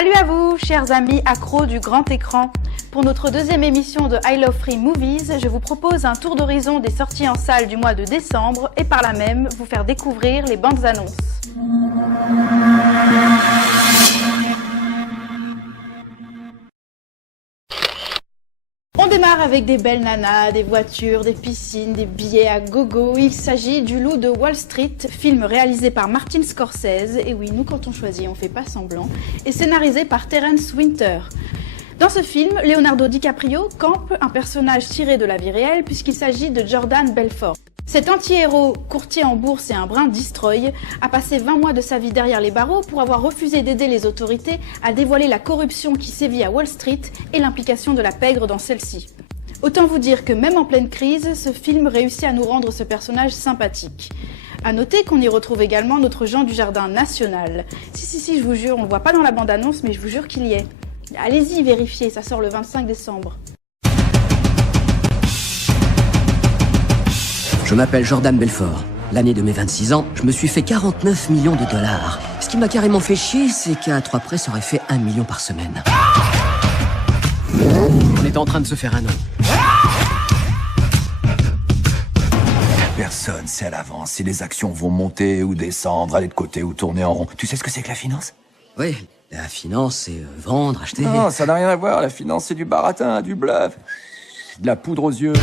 Salut à vous, chers amis accros du grand écran. Pour notre deuxième émission de I Love Free Movies, je vous propose un tour d'horizon des sorties en salle du mois de décembre et par là même vous faire découvrir les bandes annonces. On démarre avec des belles nanas, des voitures, des piscines, des billets à gogo. Il s'agit du Loup de Wall Street, film réalisé par Martin Scorsese. Et oui, nous quand on choisit, on fait pas semblant. Et scénarisé par Terence Winter. Dans ce film, Leonardo DiCaprio campe un personnage tiré de la vie réelle puisqu'il s'agit de Jordan Belfort. Cet anti-héros, courtier en bourse et un brin destroy, a passé 20 mois de sa vie derrière les barreaux pour avoir refusé d'aider les autorités à dévoiler la corruption qui sévit à Wall Street et l'implication de la pègre dans celle-ci. Autant vous dire que même en pleine crise, ce film réussit à nous rendre ce personnage sympathique. À noter qu'on y retrouve également notre Jean Dujardin national. Si, je vous jure, on le voit pas dans la bande-annonce, mais je vous jure qu'il y est. Allez-y, vérifiez, ça sort le 25 décembre. Je m'appelle Jordan Belfort. L'année de mes 26 ans, je me suis fait 49 millions de dollars. Ce qui m'a carrément fait chier, c'est qu'à 3 près, ça aurait fait 1 million par semaine. On est en train de se faire un nom. Personne sait à l'avance si les actions vont monter ou descendre, aller de côté ou tourner en rond. Tu sais ce que c'est que la finance? Oui, la finance, c'est vendre, acheter... Non, ça n'a rien à voir. La finance, c'est du baratin, du bluff, de la poudre aux yeux.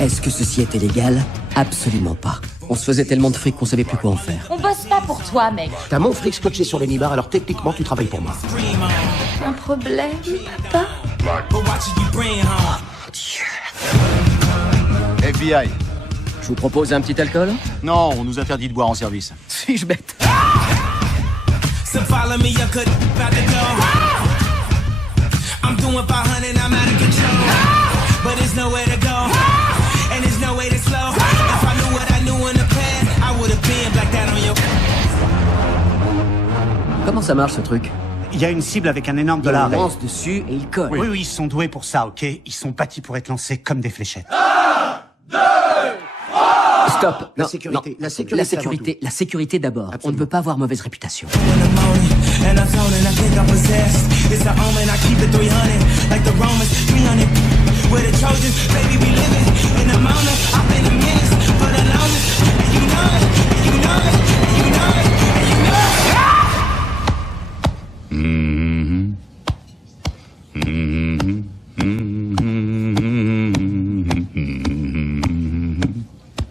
Est-ce que ceci était légal? Absolument pas. On se faisait tellement de fric qu'on savait plus quoi en faire. On bosse pas pour toi, mec. T'as mon fric scotché sur les nibards, alors techniquement tu travailles pour moi. Un problème, papa? FBI. Je vous propose un petit alcool? Non, on nous interdit de boire en service. Suis-je bête? Comment ça marche ce truc? Il y a une cible avec un énorme On dollar. lance dessus et il colle. Oui, ils sont doués pour ça, ok? Ils sont bâtis pour être lancés comme des fléchettes. Stop. La Non, sécurité, non. la sécurité La sécurité d'abord. On ne veut pas avoir mauvaise réputation.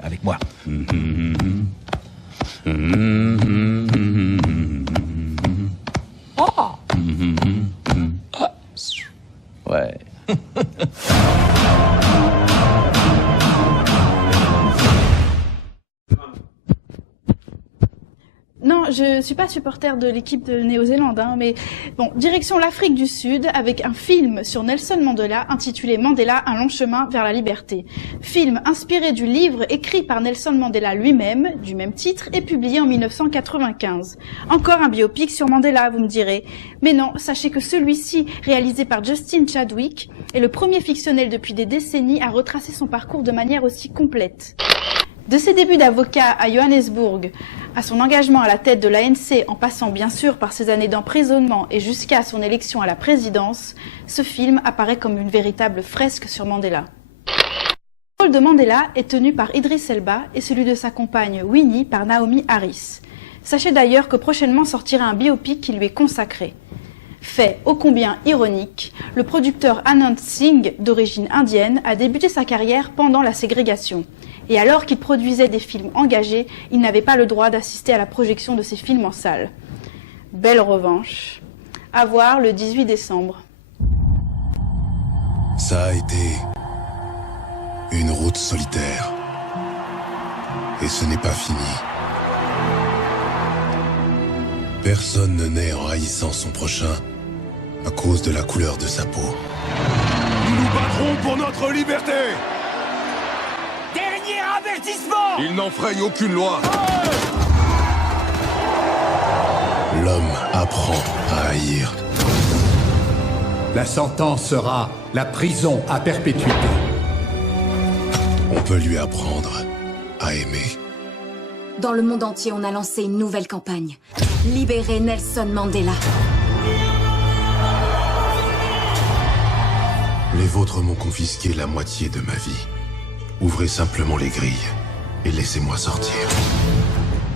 Avec moi. Ouais. Non, je suis pas supporter de l'équipe de Néo-Zélande, mais bon, direction l'Afrique du Sud avec un film sur Nelson Mandela intitulé Mandela, un long chemin vers la liberté. Film inspiré du livre écrit par Nelson Mandela lui-même, du même titre, et publié en 1995. Encore un biopic sur Mandela, vous me direz. Mais non, sachez que celui-ci, réalisé par Justin Chadwick, est le premier fictionnel depuis des décennies à retracer son parcours de manière aussi complète. De ses débuts d'avocat à Johannesburg, à son engagement à la tête de l'ANC en passant bien sûr par ses années d'emprisonnement et jusqu'à son élection à la présidence, ce film apparaît comme une véritable fresque sur Mandela. Le rôle de Mandela est tenu par Idris Elba et celui de sa compagne Winnie par Naomi Harris. Sachez d'ailleurs que prochainement sortira un biopic qui lui est consacré. Fait ô combien ironique, le producteur Anand Singh, d'origine indienne, a débuté sa carrière pendant la ségrégation. Et alors qu'il produisait des films engagés, il n'avait pas le droit d'assister à la projection de ses films en salle. Belle revanche. À voir le 18 décembre. Ça a été une route solitaire. Et ce n'est pas fini. Personne ne naît en haïssant son prochain à cause de la couleur de sa peau. Nous nous battrons pour notre liberté. Dernier avertissement! Il n'enfreigne aucune loi. L'homme apprend à haïr. La sentence sera la prison à perpétuité. On peut lui apprendre à aimer. Dans le monde entier, on a lancé une nouvelle campagne. Libérez Nelson Mandela. Les vôtres m'ont confisqué la moitié de ma vie. Ouvrez simplement les grilles et laissez-moi sortir.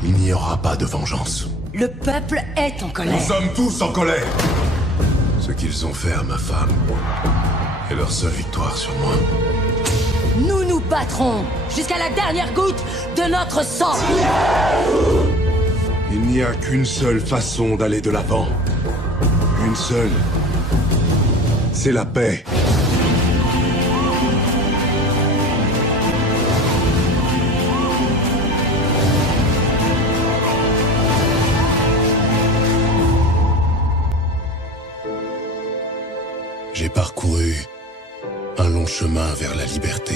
Il n'y aura pas de vengeance. Le peuple est en colère. Nous sommes tous en colère. Ce qu'ils ont fait à ma femme est leur seule victoire sur moi. Nous nous battrons jusqu'à la dernière goutte de notre sang. Il n'y a qu'une seule façon d'aller de l'avant. Une seule. C'est la paix. J'ai parcouru un long chemin vers la liberté.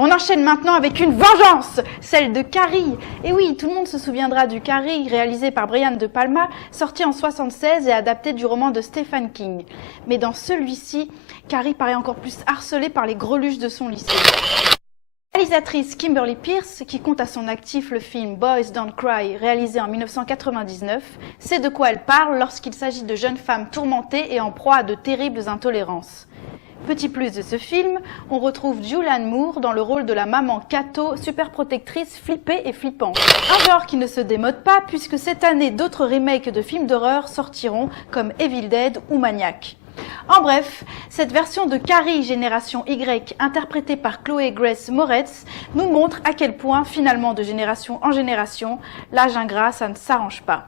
On enchaîne maintenant avec une vengeance, celle de Carrie. Et oui, tout le monde se souviendra du Carrie, réalisé par Brian De Palma, sorti en 1976 et adapté du roman de Stephen King. Mais dans celui-ci, Carrie paraît encore plus harcelée par les greluches de son lycée. La réalisatrice Kimberly Peirce, qui compte à son actif le film Boys Don't Cry, réalisé en 1999, sait de quoi elle parle lorsqu'il s'agit de jeunes femmes tourmentées et en proie à de terribles intolérances. Petit plus de ce film, on retrouve Julianne Moore dans le rôle de la maman Cato, super protectrice, flippée et flippante. Un genre qui ne se démode pas puisque cette année d'autres remakes de films d'horreur sortiront comme Evil Dead ou Maniac. En bref, cette version de Carrie Génération Y, interprétée par Chloé Grace Moretz, nous montre à quel point, finalement de génération en génération, l'âge ingrat, ça ne s'arrange pas.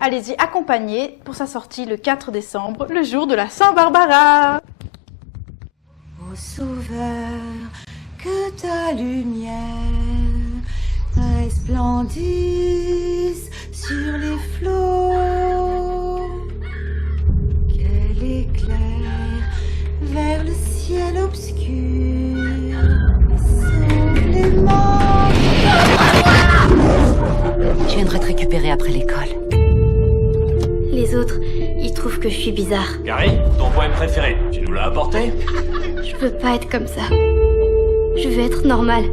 Allez-y accompagnez pour sa sortie le 4 décembre, le jour de la Saint-Barbara. Ô Sauveur, que ta lumière resplendisse sur les flots, qu'elle éclaire vers le ciel obscur, sauve les morts. Je viendrai te récupérer après l'école. Les autres, ils trouvent que je suis bizarre. Carrie, ton poème préféré, tu nous l'as apporté? Je veux pas être comme ça. Je veux être normale.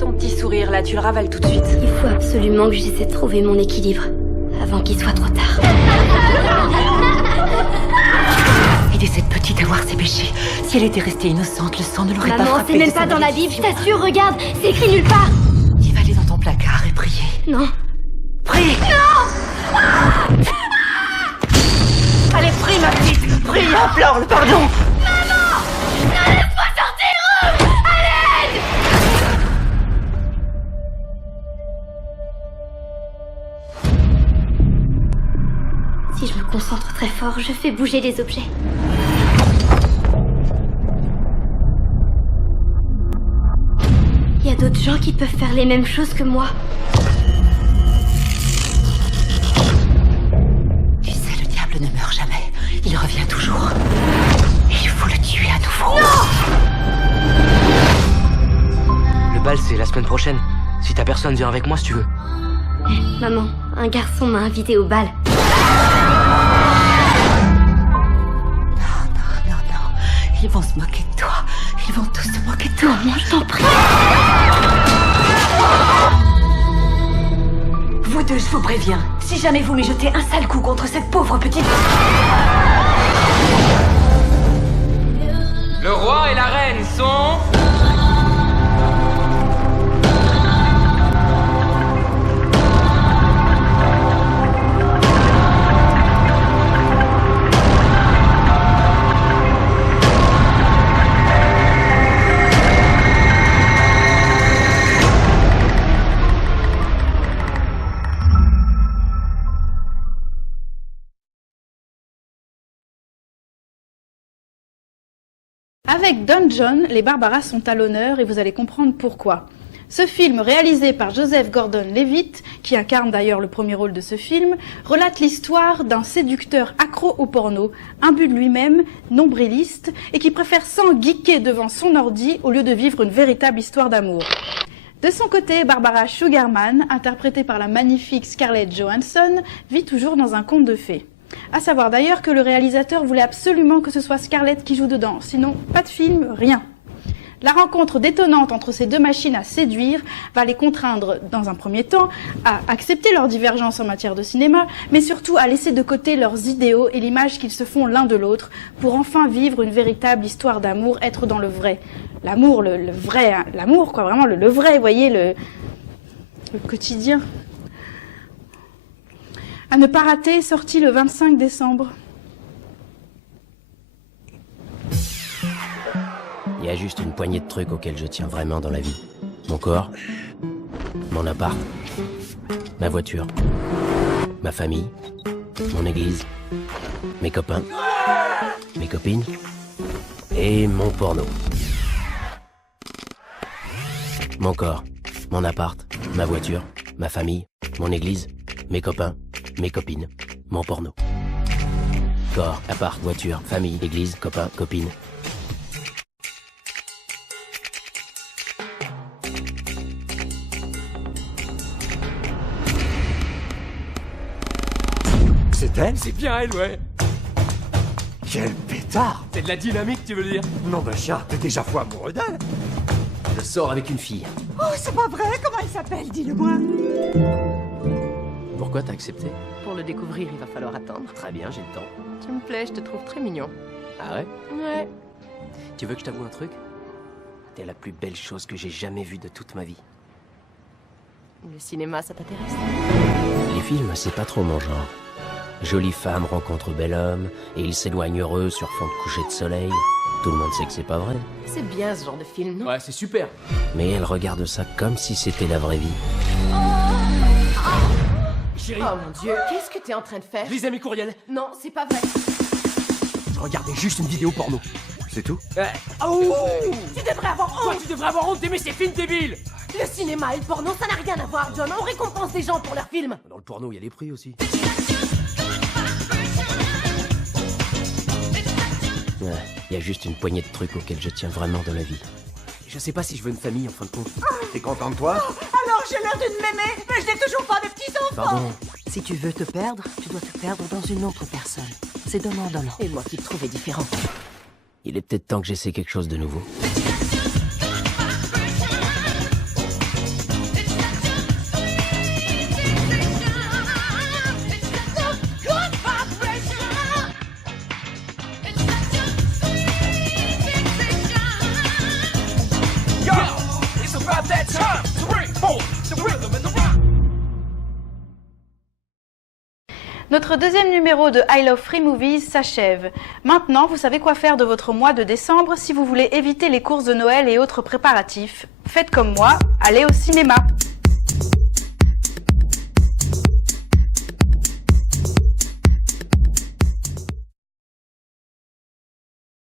Ton petit sourire là, tu le ravales tout de suite. Il faut absolument que j'essaie de trouver mon équilibre avant qu'il soit trop tard. Aider cette petite à voir ses péchés. Si elle était restée innocente, le sang ne l'aurait pas frappée. frappée. Maman, c'est même pas dans la Bible, je t'assure, regarde, c'est écrit nulle part. Tu vas aller dans ton placard et prier. Non. Prie! Non! Allez, prie ma petite! Prie, implore le pardon! Maman! Non, laisse-moi sortir! À l'aide! Si je me concentre très fort, je fais bouger les objets. Il y a d'autres gens qui peuvent faire les mêmes choses que moi. Tu sais, le diable ne meurt jamais. Il revient toujours. Et il faut le tuer à nouveau. Non! Le bal, c'est la semaine prochaine. Si t'as personne, viens avec moi si tu veux. Maman, un garçon m'a invité au bal. Non. Ils vont se moquer de toi. Ils vont tous se moquer de toi. Maman, je t'en prie. Vous deux, je vous préviens. Si jamais vous me jetez un sale coup contre cette pauvre petite... Le roi et la reine sont... Avec Don John, les Barbaras sont à l'honneur et vous allez comprendre pourquoi. Ce film, réalisé par Joseph Gordon-Levitt, qui incarne d'ailleurs le premier rôle de ce film, relate l'histoire d'un séducteur accro au porno, imbu de lui-même, nombriliste, et qui préfère s'engeeker devant son ordi au lieu de vivre une véritable histoire d'amour. De son côté, Barbara Sugarman, interprétée par la magnifique Scarlett Johansson, vit toujours dans un conte de fées. À savoir d'ailleurs que le réalisateur voulait absolument que ce soit Scarlett qui joue dedans, sinon pas de film, rien. La rencontre détonnante entre ces deux machines à séduire va les contraindre, dans un premier temps, à accepter leurs divergences en matière de cinéma, mais surtout à laisser de côté leurs idéaux et l'image qu'ils se font l'un de l'autre, pour enfin vivre une véritable histoire d'amour, être dans le vrai. L'amour, le vrai, hein, l'amour, quoi, vraiment le vrai, vous voyez, le quotidien. À ne pas rater, sorti le 25 décembre. Il y a juste une poignée de trucs auxquels je tiens vraiment dans la vie. Mon corps, mon appart, ma voiture, ma famille, mon église, mes copains, mes copines et mon porno. Mon corps, mon appart, ma voiture, ma famille, mon église, mes copains, mes copines, mon porno. Corps, appart, voiture, famille, église, copains, copines. C'est elle? C'est bien elle, ouais. Quel pétard! C'est de la dynamique, tu veux dire? Non, ben chien, t'es déjà fou amoureux d'elle? Je sors avec une fille. Oh, c'est pas vrai. Comment elle s'appelle? Dis-le-moi. Pourquoi t'as accepté? Pour le découvrir, il va falloir attendre. Très bien, j'ai le temps. Tu me plais, je te trouve très mignon. Ah ouais? Ouais. Tu veux que je t'avoue un truc? T'es la plus belle chose que j'ai jamais vue de toute ma vie. Le cinéma, ça t'intéresse? Les films, c'est pas trop mon genre. Jolie femme rencontre bel homme, et ils s'éloignent heureux sur fond de coucher de soleil. Tout le monde sait que c'est pas vrai. C'est bien ce genre de film, non? Ouais, c'est super. Mais elle regarde ça comme si c'était la vraie vie. Chérie, Oh mon Dieu, qu'est-ce que t'es en train de faire? je lisais mes courriels. Non, c'est pas vrai. Je regardais juste une vidéo porno. C'est tout? Oh! Tu devrais avoir Toi, honte. tu devrais avoir honte d'aimer ces films débiles. Le cinéma et le porno, ça n'a rien à voir, John. On récompense les gens pour leurs films. Dans le porno, il y a des prix aussi. Ouais, il y a juste une poignée de trucs auxquels je tiens vraiment dans la vie. Je sais pas si je veux une famille en fin de compte. T'es content de toi? Alors j'ai l'air d'une mémé, mais je n'ai toujours pas de petits-enfants. Pardon. Si tu veux te perdre, tu dois te perdre dans une autre personne. C'est donnant-donnant. Et moi qui te trouvais différent. Il est peut-être temps que j'essaie quelque chose de nouveau. Notre deuxième numéro de I Love Free Movies s'achève. Maintenant, vous savez quoi faire de votre mois de décembre si vous voulez éviter les courses de Noël et autres préparatifs. Faites comme moi, allez au cinéma.